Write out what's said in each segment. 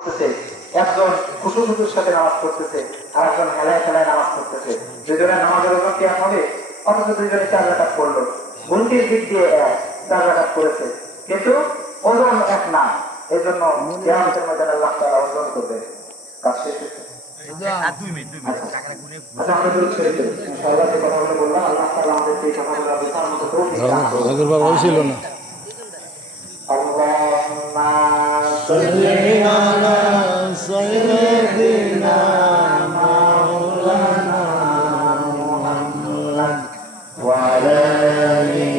একজন খুশুখুশুর সাথে নামাজ পড়তেছে আর একজন হেলায় খেলায় নামাজ পড়তেছে, দুজনের নামাজের ওজন কি এক হবে? অথচ দুজনে 4 রাকাত পড়লো, গুনতির দিক দিয়ে এক, 4 রাকাত করেছে, কিন্তু ওজন এক না। এই জন্য কিয়ামতের ময়দানে আল্লাহ তাআলা ওজন করবে। কাজ শেষ হয়েছে। আচ্ছা, আমরা দূর ছেড়ে দেব ইনশাআল্লাহ। যে কথাগুলো বললাম আল্লাহ তাআলা আমাদেরকে এই কথাগুলো বোঝার মতো তৌফিক দান করুন। বাবা ছিল না। আল্লাহুম্মা সাল্লি আলা সাইয়্যিদিনা মাওলানা মুহাম্মদ ওয়া আলা আলি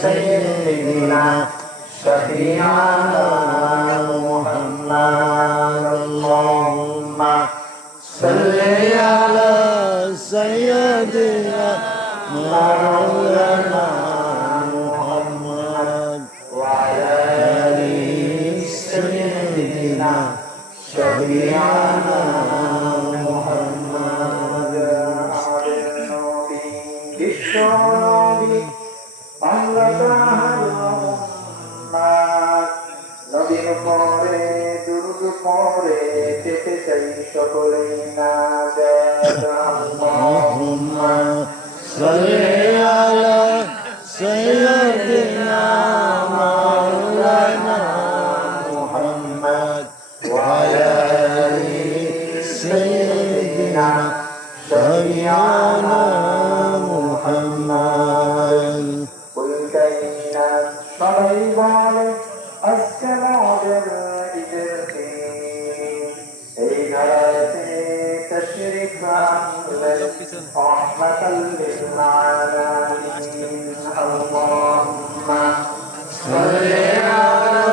সাইয়্যিদিনা শাফি'ানা মুহাম্মদ। আল্লাহুম্মা সাল্লি আলা সাইয়্যিদিনা মাওলানা মুহাম্মদ ওয়া আলা আলি সাইয়্যিদিনা শাফি'ানা মুহাম্মদ। আমাদের নবী বিশ্ব নবী আল্লাহ তাআলা নবীর উপরে দুরূদ পড়ে পেতে চাই সকলেই না যায়। আল্লাহুম্মা সাল্লি আলা সাইয়্যিদিনা মাওলানা মুহাম্মদ ওয়া আলা আলি সাইয়্যিদিনা শাফি'ানা মুহাম্মদ। সবাই বলে আজকে আমাদের ঈদের দিন, এই ঘরেতে তাশরিফ আনলেন রহমাতাল লিল আলামিন। আল্লাহুম্মা সাল্লি আলা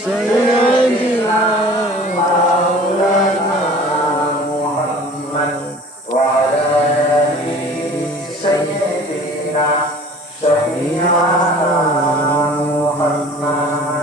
সাইয়্যিদিনা মাওলানা মুহাম্মদ ওয়া আলা আলি সাইয়্যিদিনা শাফি'ানা মুহাম্মদ।